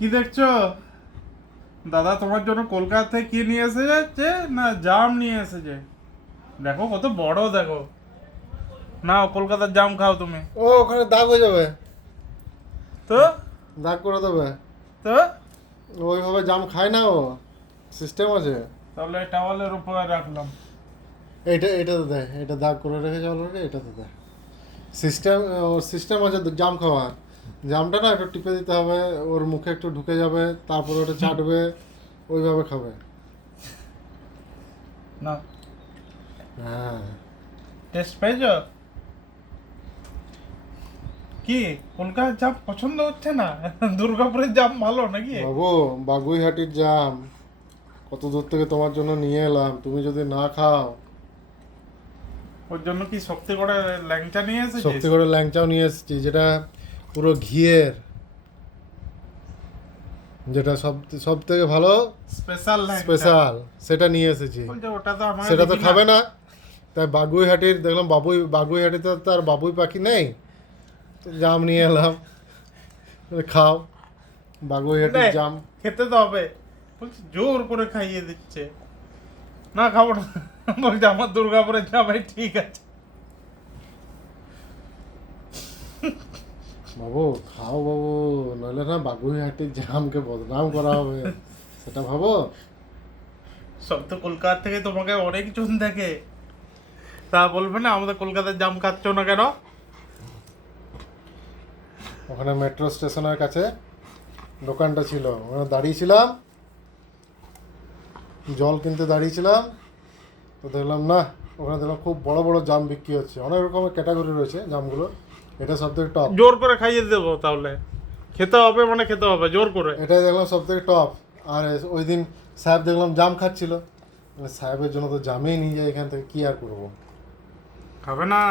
কি দেখছো? দাদা তোমার জন্য কলকাতা থেকে কি নিয়ে এসে যাচ্ছে না জাম নিয়ে এসেছে? দেখো কত বড়, দেখো। নাও কলকাতার জাম খাও তুমি। ও ওখানে দাগ হয়ে যাবে, তো দাগ করে দেবে। তো ওইভাবে জাম খায় না ও, সিস্টেম আছে। তাহলে টাওয়ালের উপরে রাখলাম। এটাতে দেয়, এটা দাগ করে রেখেছে অলরেডি, এটাতে দেয়। সিস্টেম, ওর সিস্টেম আছে জাম খাওয়ার। জামটা না একটু টিপে দিতে হবে, ওর মুখে একটু ঢুকে যাবে, তারপরে ওটা চাটবে, ওইভাবে খাবে। না হ্যাঁ। টেস্ট পেয়েছো? কি কলকাতার জাম পছন্দ হচ্ছে না? দুর্গাপুরের জাম ভালো নাকি? বাবু, বাগুইহাটির জাম কত দূর থেকে তোমার জন্য নিয়ে এলাম, তুমি যদি না খাও। ওর জন্য কি শক্তি করে ল্যাংচা নিয়ে এসেছিস? শক্তিগড়ের ল্যাংচাও নিয়ে এসেছি, যেটা পুরো ঘিয়ের, যেটা সব সব থেকে ভালো স্পেশাল ল্যাংচা। স্পেশাল, সেটা নিয়ে এসেছি। বলছে ওটা তো আমার সেটা তো খাবে না, তাই বাগুইহাটির দেখলাম, বাগুইহাটিতে তো আর বাবুই পাখি নেই, তো জাম নিয়ে এলাম, খাও বাগুইহাটির জাম। খেতে তো হবে। বলছে জোর করে খাইয়ে দিচ্ছে। না খাবো না। বলছে আমার দুর্গাপুরের জামাই ঠিক আছে। বাবু খাও বাবু, নইলে না বাগুইহাটির জামকে বদনাম করা হবে, সেটা ভাবো। সব তো কলকাতা থেকে তোমাকে অনেক জন দেখে, তা বলবে না আমাদের কলকাতার জাম খাচ্ছ না কেন? ওখানে মেট্রো স্টেশনের কাছে দোকানটা ছিল, ওখানে দাঁড়িয়েছিলাম, জল কিনতে দাঁড়িয়েছিলাম, তো দেখলাম না, ওখানে দেখলাম খুব বড় বড় জাম বিক্রি হচ্ছে, অনেক রকমের ক্যাটাগরি রয়েছে জামগুলো, এটা সব থেকে টপ। জোর করে খাইয়ে দেবো তাহলে। খেতে হবে মানে খেতে হবে জোর করে। এটাই দেখলাম সব থেকে টপ। আর ওই দিন সাহেব দেখলাম জাম খাচ্ছিল, সাহেবের জন্য তো জামেই নিয়ে যাই এখান থেকে, কি আর করবো। খাবে না,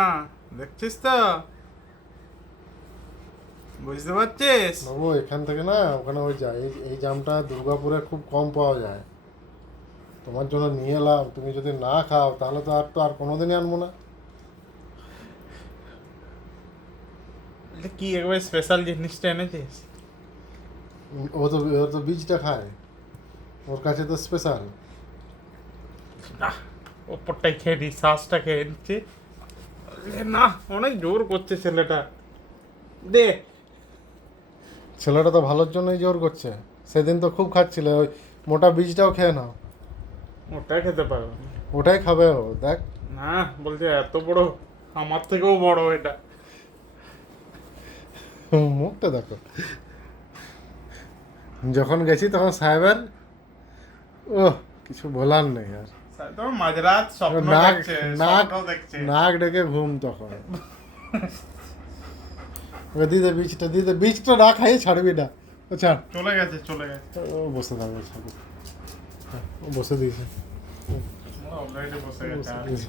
দেখছিস তো, বুঝতে পারছিস? বাবু এখান থেকে না ওখানে ওই যায়, এই জামটা দুর্গাপুরে খুব কম পাওয়া যায়, তোমার জন্য নিয়ে এলাম, তুমি যদি না খাও তাহলে তো আর কোনোদিনই আনবো না। এটা কি একবার স্পেশাল জিনিসটা এনেছিস? ও তো বীজটা খায়, ওর কাছে তো স্পেশাল। না, ওপরটাই খেয়ে নি, শ্বাসটা খেয়ে নিচ্ছে। না, অনেক জোর করছে ছেলেটা। দে। ছেলেটা তো ভালোর জন্যই জোর করছে, সেদিন তো খুব খাচ্ছিলে, ওই মোটা বীজটাও খেয়ে নাও, ওটা খেতে পারবে না। ওটাই খাবে ও, দেখ। না, বলছে এত বড়, আমার থেকেও বড় এটা। মুখটা দেখো। যখন গেছি তখন সাহেবের, ও কিছু বলার নেই আর, তোমার মাঝরাত স্বপ্ন নাক দেখছে, নাক স্বপ্ন দেখছে। নাক ডেকে ঘুম তখন। ওকে দিদে বীজটা না খাইয়ে ছাড়বি না, ও ছাড়। চলে গেছে চলে গেছে। ও বসে থাকবে, ছাড়বো। ও বসে দিয়েছে, অলরেডি বসে বসে গেছে। দিয়েছে।